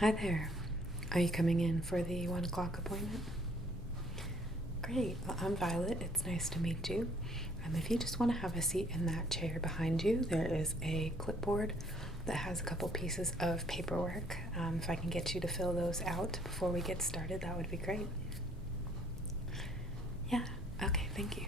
Hi there. Are you coming in for the 1 o'clock appointment? Great. Well, I'm Violet. It's nice to meet you. If you just want to have a seat in that chair behind you, there is a clipboard that has a couple pieces of paperwork. If I can get you to fill those out before we get started, that would be great. Yeah. Okay. Thank you.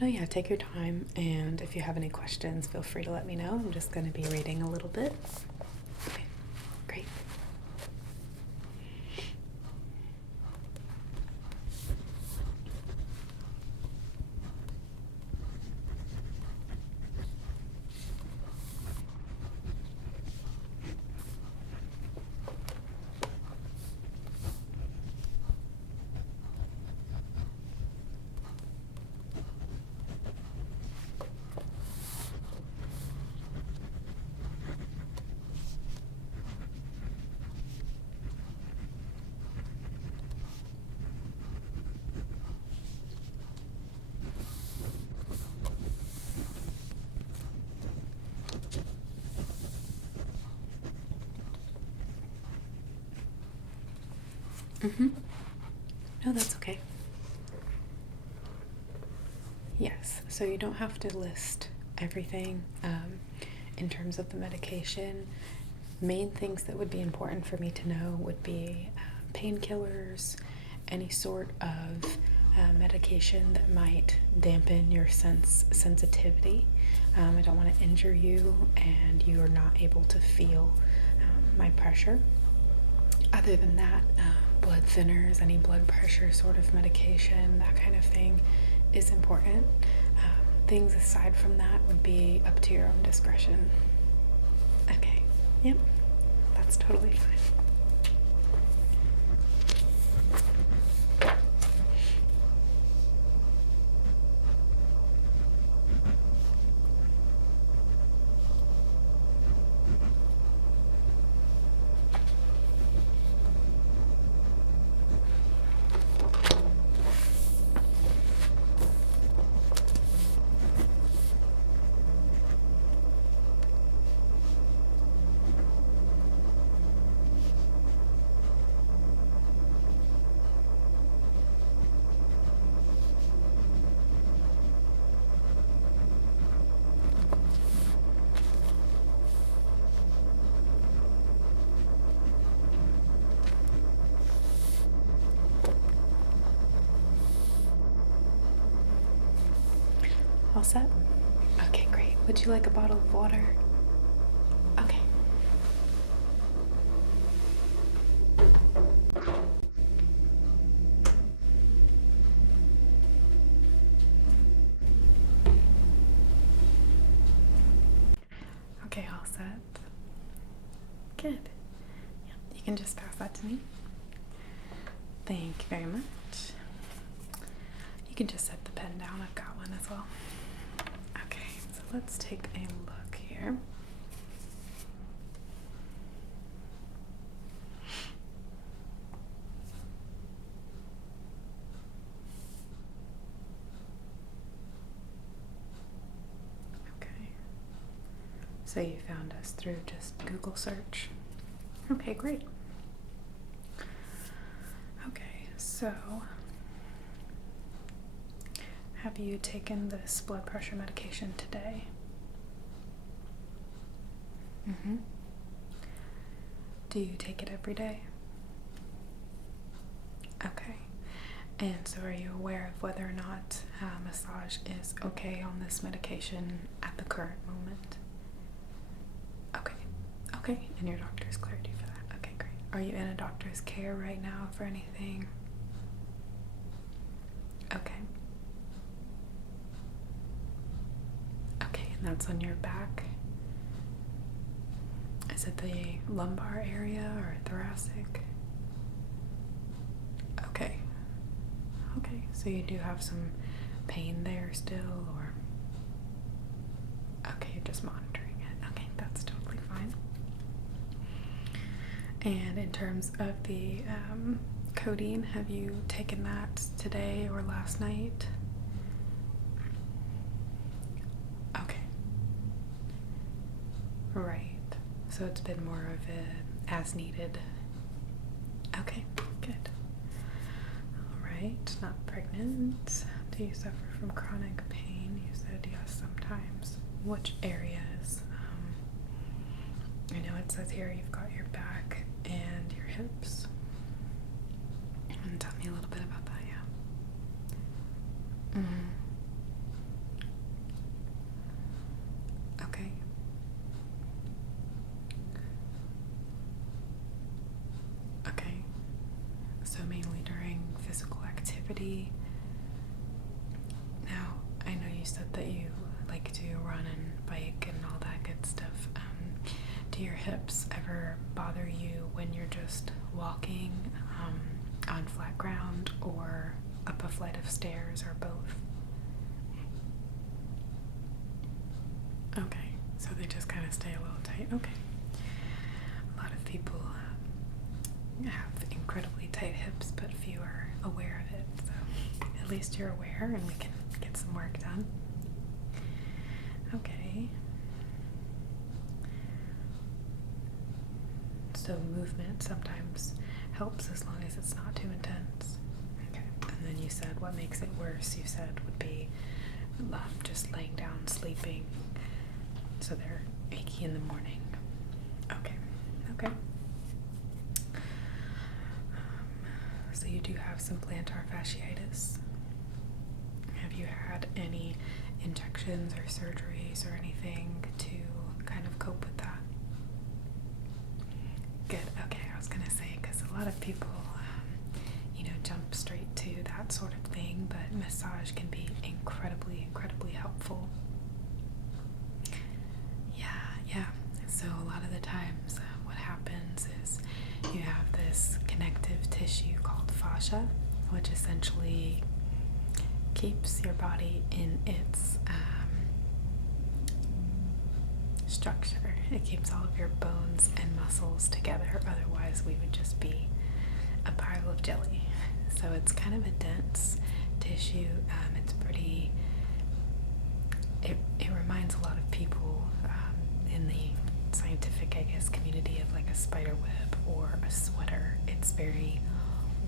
No, yeah, take your time, and if you have any questions, feel free to let me know. I'm just going to be reading a little bit. Okay, great. No, that's okay. Yes, so you don't have to list everything in terms of the medication. Main things that would be important for me to know would be painkillers, any sort of medication that might dampen your sensitivity. I don't want to injure you and you are not able to feel my pressure. Other than that, blood thinners, any blood pressure sort of medication, that kind of thing is important. Things aside from that would be up to your own discretion. Okay, yep, that's totally fine. All set? Okay, great. Would you like a bottle of water? Okay. Okay, all set. Good. Yeah, you can just pass that to me. Thank you very much. You can just set the pen down. I've got one as well. Okay, so let's take a look here. Okay. So you found us through just Google search. Okay, great. Okay, so have you taken this blood pressure medication today? Do you take it every day? Okay. And so are you aware of whether or not massage is okay on this medication at the current moment? Okay. Okay, and your doctor's cleared you for that. Okay, great. Are you in a doctor's care right now for anything? Okay. Okay, and that's on your back? Is it the lumbar area or thoracic? Okay. Okay, so you do have some pain there still, or? Okay, you're just monitoring it. Okay, that's totally fine. And in terms of the codeine, have you taken that today or last night? Okay. So it's been more of a as needed. Okay, good. Alright, not pregnant. Do you suffer from chronic pain? You said yes sometimes. Which areas? I know it says here you've got your back and your hips. And tell me a little bit about that, yeah. Okay. Okay. So mainly during physical activity. Now, I know you said that you like to run and bike and all that good stuff. Do your hips ever bother you when you're just walking on flat ground or up a flight of stairs, or both? Okay, so they just kind of stay a little tight. Okay. A lot of people have incredibly tight hips, but few are aware of it. So at least you're aware and we can get some work done. Okay. So movement sometimes helps as long as it's not too intense. Okay. And then you said what makes it worse, you said, would be just laying down, sleeping, so they're achy in the morning. Okay. Okay. So you do have some plantar fasciitis. Have you had any injections or surgeries or anything to kind of cope with that? Good. Okay, I was gonna say, because a lot of people, jump straight to that sort of thing, but massage can be incredibly, incredibly helpful. Yeah. So a lot of the times, what happens is you have this connective tissue called fascia, which essentially keeps your body in its structure. It keeps all of your bones and muscles together, otherwise we would just be a pile of jelly. So it's kind of a dense tissue. It's pretty, it reminds a lot of people in the scientific, I guess, community of like a spider web or a sweater. It's very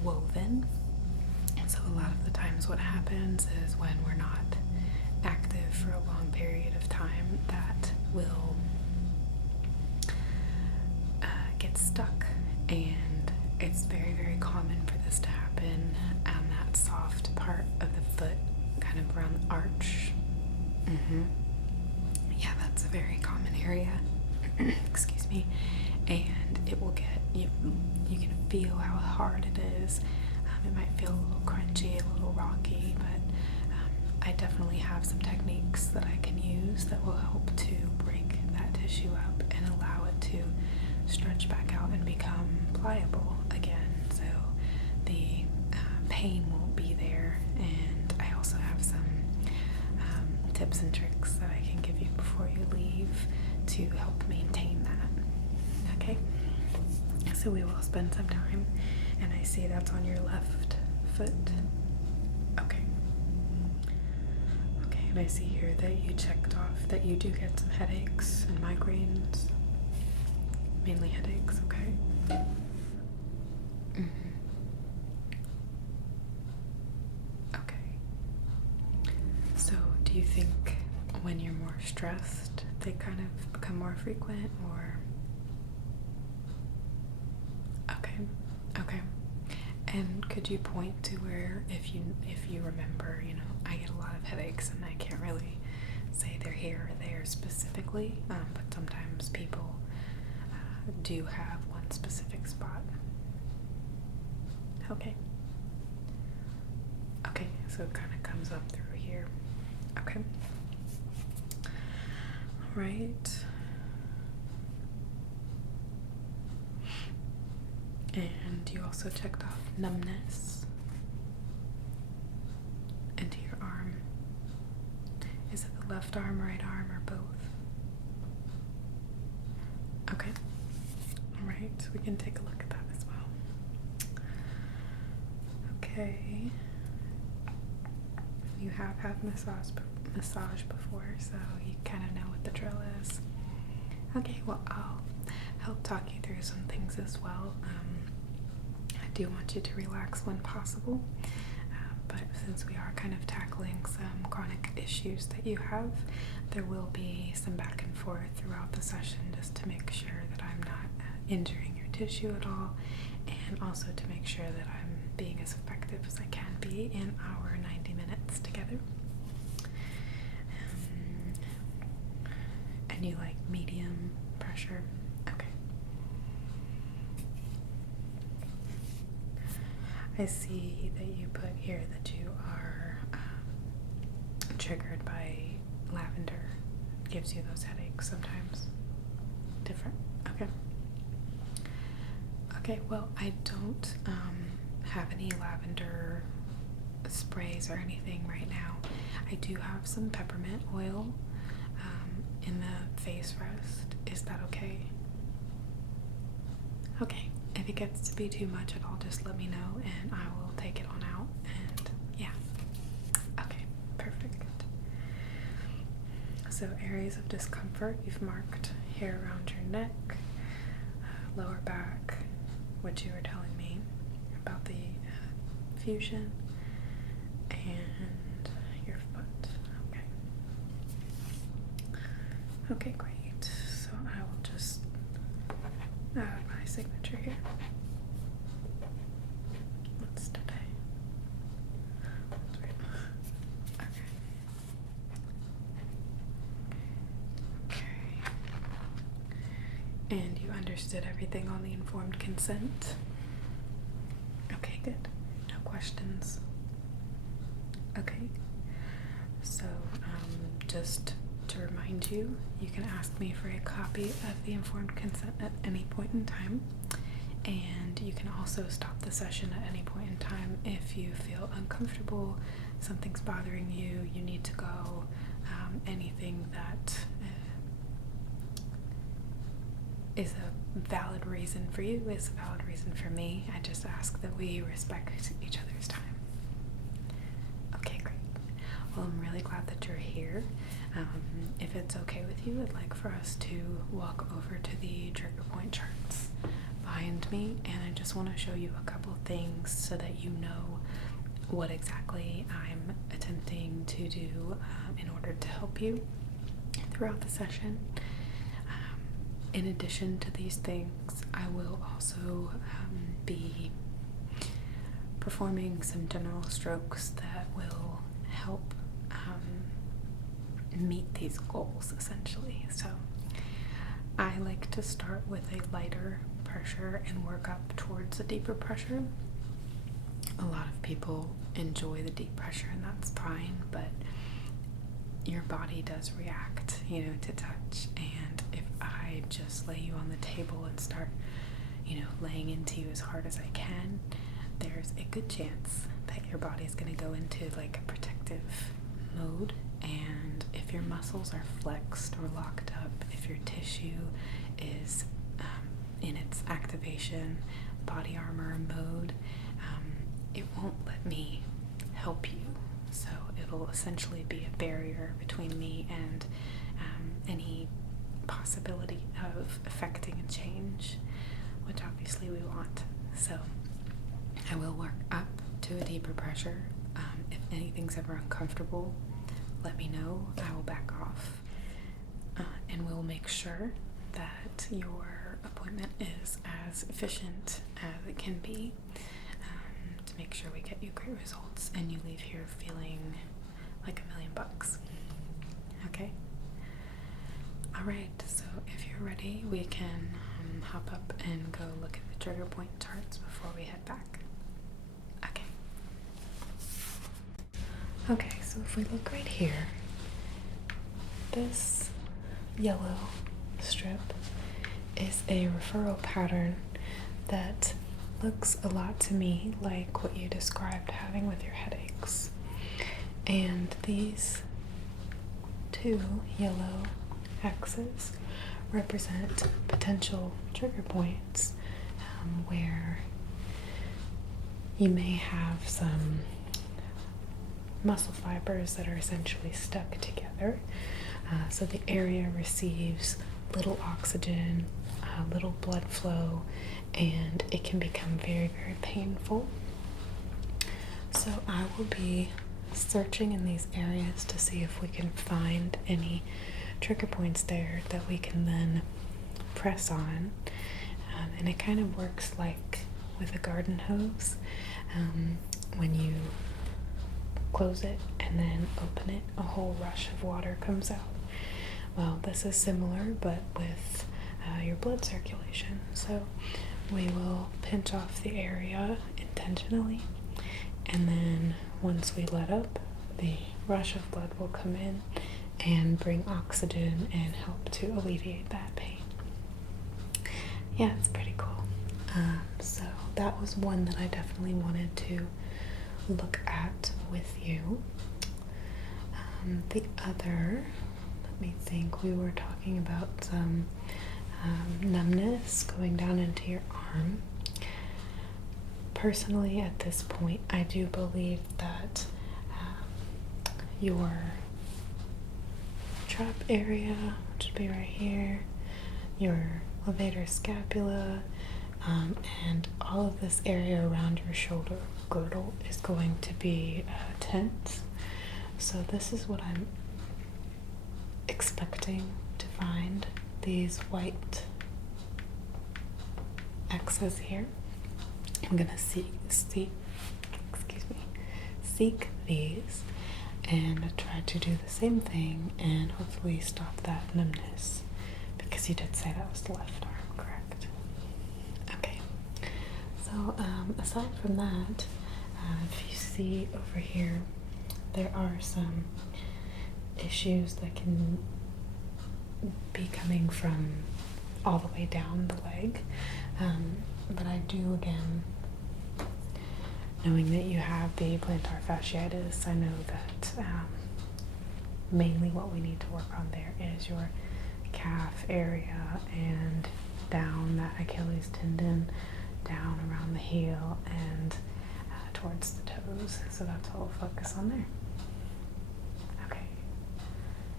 woven. So a lot of the times what happens is when we're not active for a long period of time, that will get stuck, and it's very, very common for this to happen on that soft part of the foot, kind of around the arch. Yeah, that's a very common area. Excuse me. And it will get, you can feel how hard it is. It might feel a little crunchy, a little rocky, but I definitely have some techniques that I can use that will help to break that tissue up and allow it to stretch back out and become pliable again. So the pain won't be there. And I also have some tips and tricks that I can give you before you leave to help maintain that. Okay? So we will spend some time, and I see that's on your left foot. Okay. Okay, and I see here that you checked off that you do get some headaches and migraines. Mainly headaches, okay? Okay. So do you think when you're more stressed, they kind of become more frequent, or? Okay. And could you point to where, if you remember, I get a lot of headaches and I can't really say they're here or there specifically, but sometimes people do have one specific spot. Okay, so it kind of comes up through here. Okay. All right. And you also checked off numbness into your arm. Is it the left arm, right arm, or both? Okay. All right, we can take a look at that as well. Okay. You have had massage before, so you kind of know what the drill is. Okay, well, help talk you through some things as well. I do want you to relax when possible, but since we are kind of tackling some chronic issues that you have, there will be some back and forth throughout the session just to make sure that I'm not injuring your tissue at all, and also to make sure that I'm being as effective as I can be in our 90 minutes together. And you like medium pressure? Okay. I see that you put here that you are triggered by lavender. Gives you those headaches sometimes. Different? Okay. Okay, well, I don't have any lavender sprays or anything right now. I do have some peppermint oil in the face rest. Is that okay? Okay. If it gets to be too much at all, just let me know and I will take it on out. And yeah. Okay, perfect. So areas of discomfort you've marked here around your neck, lower back, what you were telling me about the fusion, and your foot. Okay. Okay, great. So I will just add my signature here. What's today? Okay. Okay. And you understood everything on the informed consent? Okay, good. No questions? Okay. So, just to remind you, you can ask me for a copy of the informed consent at any point in time. And you can also stop the session at any point in time if you feel uncomfortable, something's bothering you, you need to go, anything that is a valid reason for you is a valid reason for me. I just ask that we respect each other's time. Okay, great. Well, I'm really glad that you're here. If it's okay with you, I'd like for us to walk over to the trigger point charts behind me, and I just want to show you a couple things so that you know what exactly I'm attempting to do in order to help you throughout the session. In addition to these things, I will also be performing some general strokes that will help meet these goals, essentially. So I like to start with a lighter pressure and work up towards a deeper pressure. A lot of people enjoy the deep pressure, and that's fine, but your body does react, to touch. And if I just lay you on the table and start, laying into you as hard as I can, there's a good chance that your body is going to go into like a protective mode. And if your muscles are flexed or locked up, if your tissue is in its activation body armor mode, it won't let me help you. So it'll essentially be a barrier between me and any possibility of affecting a change, which obviously we want. So I will work up to a deeper pressure. If anything's ever uncomfortable, let me know. I will back off. And we'll make sure that your appointment is as efficient as it can be, to make sure we get you great results and you leave here feeling like $1,000,000. Okay? Alright, so if you're ready, we can hop up and go look at the trigger point charts before we head back. Okay. Okay, so if we look right here, this yellow strip is a referral pattern that looks a lot to me like what you described having with your headaches. And these two yellow X's represent potential trigger points where you may have some muscle fibers that are essentially stuck together. So the area receives little oxygen, little blood flow, and it can become very, very painful. So I will be searching in these areas to see if we can find any trigger points there that we can then press on. And it kind of works like with a garden hose. When you close it and then open it, a whole rush of water comes out. Well, this is similar, but with your blood circulation. So we will pinch off the area intentionally, and then once we let up, the rush of blood will come in and bring oxygen and help to alleviate that pain. Yeah, it's pretty cool. So that was one that I definitely wanted to look at with you. The other, let me think, we were talking about some numbness going down into your arm. Personally, at this point, I do believe that your trap area, which would be right here, your levator scapula, and all of this area around your shoulder girdle is going to be tense. So this is what I'm expecting to find, these white X's here. I'm gonna seek these and try to do the same thing and hopefully stop that numbness, because you did say that was the left arm, correct? Okay, so aside from that, if you see over here, there are some issues that can be coming from all the way down the leg, but I do, again, knowing that you have the plantar fasciitis, I know that mainly what we need to work on there is your calf area and down that Achilles tendon, down around the heel and towards the toes. So that's what we'll focus on there. Okay,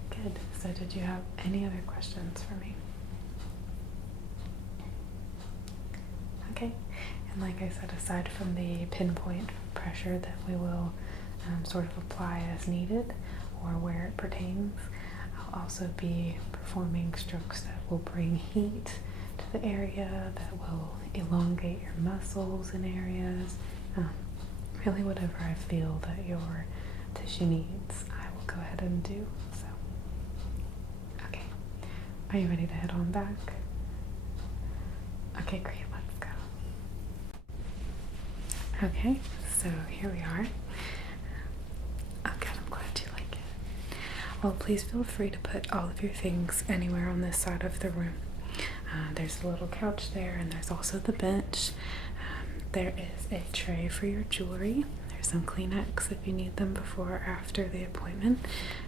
good. So did you have any other questions for me? Okay. And like I said, aside from the pinpoint pressure that we will sort of apply as needed or where it pertains, I'll also be performing strokes that will bring heat to the area, that will elongate your muscles in areas. Really whatever I feel that your tissue needs, I will go ahead and do. So, okay. Are you ready to head on back? Okay, great. Let's go. Okay, so here we are. Okay, I'm glad you like it. Well, please feel free to put all of your things anywhere on this side of the room. There's a little couch there, and there's also the bench. There is a tray for your jewelry. There's some Kleenex if you need them before or after the appointment.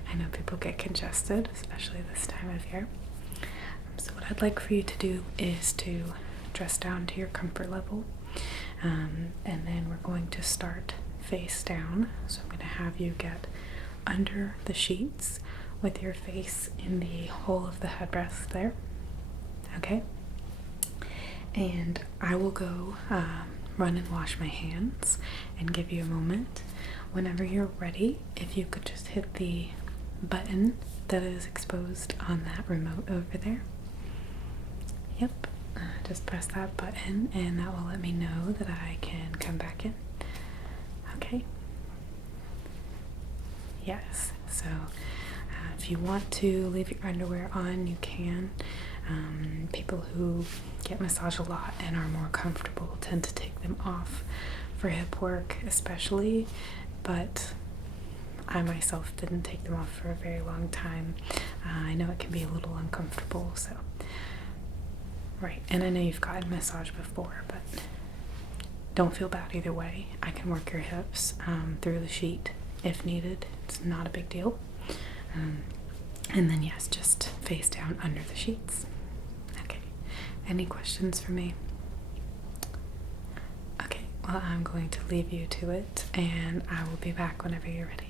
I know people get congested, especially this time of year. So what I'd like for you to do is to dress down to your comfort level. And then we're going to start face down. So I'm going to have you get under the sheets with your face in the hole of the headrest there. Okay? And I will go run and wash my hands and give you a moment. Whenever you're ready, if you could just hit the button that is exposed on that remote over there. Yep. Just press that button and that will let me know that I can come back in. Okay. Yes. So if you want to leave your underwear on, you can. People who get massaged a lot and are more comfortable tend to take them off for hip work especially, but I myself didn't take them off for a very long time. I know it can be a little uncomfortable, so right. And I know you've gotten massage before, but don't feel bad either way. I can work your hips through the sheet if needed. It's not a big deal. And then yes, just face down under the sheets. Okay. Any questions for me? Okay, well, I'm going to leave you to it, and I will be back whenever you're ready.